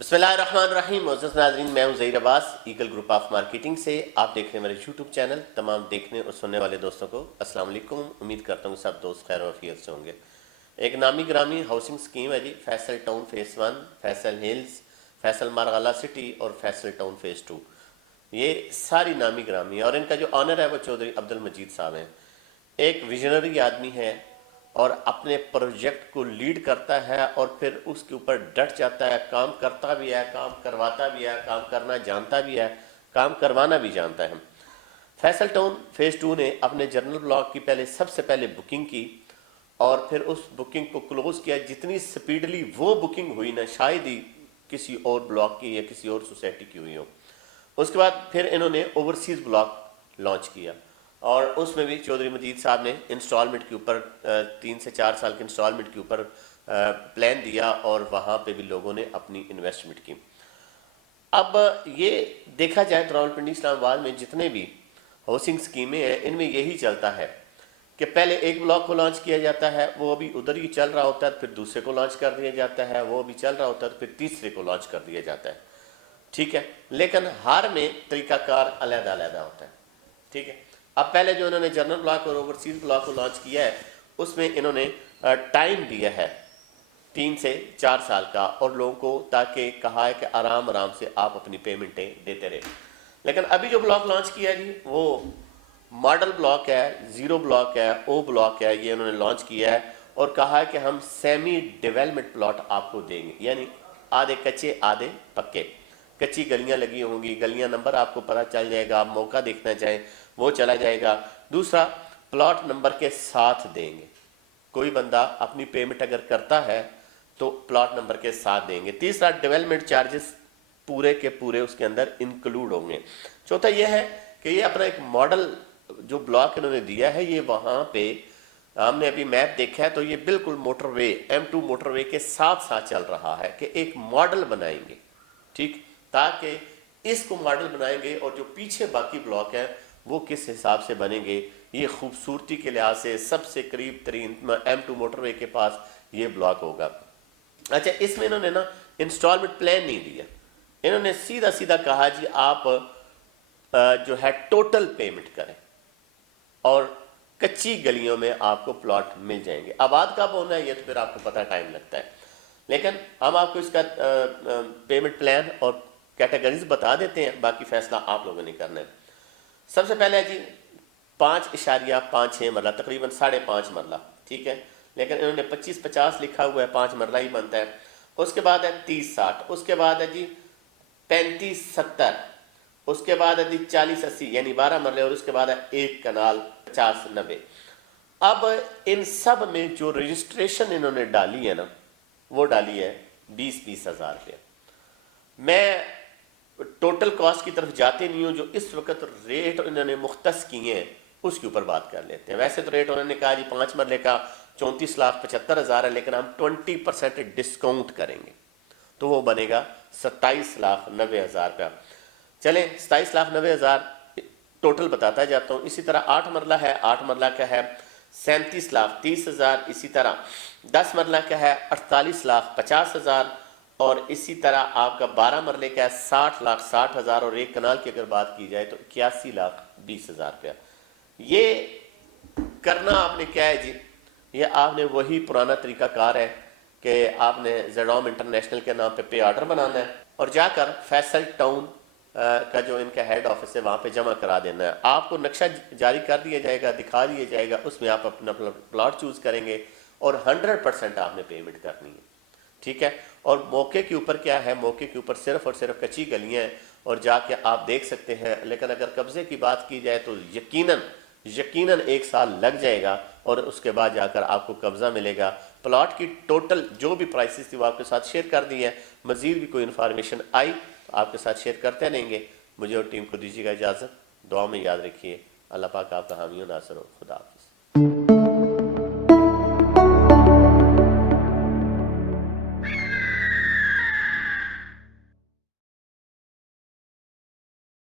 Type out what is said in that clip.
बिस्मिल्लाहिर्रहमानिर्रहीम। मोअज़्ज़ज़ नाज़रीन, मैं हूं Zaheer Abbas, eagle group of marketing से। आप देख रहे हैं मेरे यूट्यूब चैनल। तमाम देखने और सुनने वाले दोस्तों को अस्सलाम वालेकुम। उम्मीद करता हूं सब दोस्त खैर और आफियत से होंगे। एक नामी ग्रामी हाउसिंग स्कीम है जी, Faisal town phase 1, Faisal hills, Faisal Margalla city और फैसल टाउन फेज़ 2। ये सारी नामी ग्रामी है और इनका जो ऑनर है वो चौधरी अब्दुल मजीद साहब हैं। एक विजनरी आदमी है और अपने प्रोजेक्ट को लीड करता है और फिर उसके ऊपर डट जाता है, काम करता भी है, काम करवाता भी है, काम करना जानता भी है, काम करवाना भी जानता है। फैसल टाउन फेज़ 2 ने अपने जनरल ब्लॉक की सबसे पहले बुकिंग की और फिर उस बुकिंग को क्लोज़ किया। जितनी स्पीडली वो बुकिंग हुई ना, शायद ही किसी और ब्लॉक की या किसी और सोसाइटी की हुई हो। उसके बाद फिर इन्होंने ओवरसीज़ ब्लॉक लॉन्च किया और उसमें भी चौधरी मजीद साहब ने इंस्टॉलमेंट के ऊपर 3 से 4 साल के इंस्टॉलमेंट के ऊपर प्लान दिया और वहाँ पे भी लोगों ने अपनी इन्वेस्टमेंट की। अब ये देखा जाए तो रावलपिंडी इस्लामाबाद में जितने भी हाउसिंग स्कीमें हैं, इनमें यही चलता है कि पहले एक ब्लॉक को लॉन्च किया जाता है, वो अभी उधर ही चल रहा होता है, फिर दूसरे को लॉन्च कर दिया जाता है, वो अभी चल रहा होता है, फिर तीसरे को लॉन्च कर दिया जाता है। ठीक है, लेकिन हर में तरीकाकार अलग-अलग होता है। ठीक है, अब पहले जो इन्होंने जनरल ब्लॉक और ओवरसीज ब्लॉक को लॉन्च किया है, उसमें इन्होंने टाइम दिया है 3 से 4 साल का और लोगों को, ताकि कहा है कि आराम आराम से आप अपनी पेमेंटें देते रहे। लेकिन अभी जो ब्लॉक लॉन्च किया जी, वो मॉडल ब्लॉक है, ज़ीरो ब्लॉक है, ओ ब्लॉक है, ये इन्होंने लॉन्च किया है और कहा है कि हम सेमी डेवलपमेंट प्लॉट आपको देंगे, यानी आधे कच्चे आधे पक्के। कच्ची गलियां लगी होंगी, गलियां नंबर आपको पता चल जाएगा, आप मौका देखना चाहें वो चला जाएगा। दूसरा, प्लॉट नंबर के साथ देंगे। कोई बंदा अपनी पेमेंट अगर करता है तो प्लॉट नंबर के साथ देंगे। तीसरा, डेवलपमेंट चार्जेस पूरे के पूरे उसके अंदर इंक्लूड होंगे। चौथा यह है कि ये अपना एक मॉडल जो ब्लॉक इन्होंने दिया है, ये वहाँ पे हमने अभी मैप देखा है तो ये बिल्कुल मोटरवे M2 मोटरवे के साथ साथ चल रहा है कि एक मॉडल बनाएंगे। ठीक, ताकि इसको मॉडल बनाएंगे और जो पीछे बाकी ब्लॉक हैं वो किस हिसाब से बनेंगे। ये खूबसूरती के लिहाज से सबसे करीब तरीन M2 मोटरवे के पास ये ब्लॉक होगा। अच्छा, इसमें इन्होंने ना इंस्टॉलमेंट प्लान नहीं दिया, इन्होंने सीधा सीधा कहा जी आप जो है टोटल पेमेंट करें और कच्ची गलियों में आपको प्लॉट मिल जाएंगे। आबाद कब होना है ये तो फिर आपको पता टाइम लगता है, लेकिन हम आपको इसका पेमेंट प्लान और कैटेगरीज बता देते हैं, बाकी फैसला आप लोगों ने करना है। सबसे पहले है जी 5.56 मरला, तकरीबन 5.5 मरला। ठीक है, लेकिन इन्होंने 25-50 लिखा हुआ है, 5 मरला ही बनता है। उसके बाद है 30-60, उसके बाद है जी 35-70, उसके बाद है जी 40-80 यानी 12 मरले, और उसके बाद है एक कनाल 50-90। अब इन सब में जो रजिस्ट्रेशन इन्होंने डाली है ना, वो डाली है 20-20 हज़ार रुपया। मैं टोटल कॉस्ट की तरफ जाते नहीं हूँ, जो इस वक्त रेट इन्होंने मुख्तस किए हैं उसके ऊपर बात कर लेते हैं। वैसे तो रेट उन्होंने कहा जी 5 मरले का 34,75,000 है, लेकिन हम 20% डिस्काउंट करेंगे तो वो बनेगा 27,90,000 रुपया। चलें, 27,90,000 टोटल बताता जाता हूँ। इसी तरह 8 मरला है, 8 मरला का है 37,30,000। इसी तरह 10 मरला का है 48,50,000 और इसी तरह आपका 12 मरले का है 60,60,000 और एक कनाल की अगर बात की जाए तो 81,20,000 रुपया। ये करना आपने क्या है जी, ये आपने वही पुराना तरीकाकार है कि आपने ज़ेडॉम इंटरनेशनल के नाम पे ऑर्डर बनाना है और जाकर फैसल टाउन का जो इनका हेड ऑफिस है वहाँ पे जमा करा देना है। आपको नक्शा जारी कर दिया जाएगा, दिखा दिया जाएगा, उसमें आप अपना प्लॉट चूज़ करेंगे और 100% आपने पेमेंट करनी है। ठीक है, और मौके के ऊपर क्या है, मौके के ऊपर सिर्फ और सिर्फ कच्ची गलियां हैं और जाके आप देख सकते हैं। लेकिन अगर कब्जे की बात की जाए तो यकीनन 1 साल लग जाएगा और उसके बाद जाकर आपको कब्जा मिलेगा। प्लॉट की टोटल जो भी प्राइसेस थी वो आपके साथ शेयर कर दी है। मजीद भी कोई इन्फॉर्मेशन आई तो आपके साथ शेयर करते रहेंगे। मुझे और टीम को दीजिएगा इजाज़त। दुआ में याद रखिए। अल्लाह पाक आपका हामी और नासर हो। खुदा हाफिज़।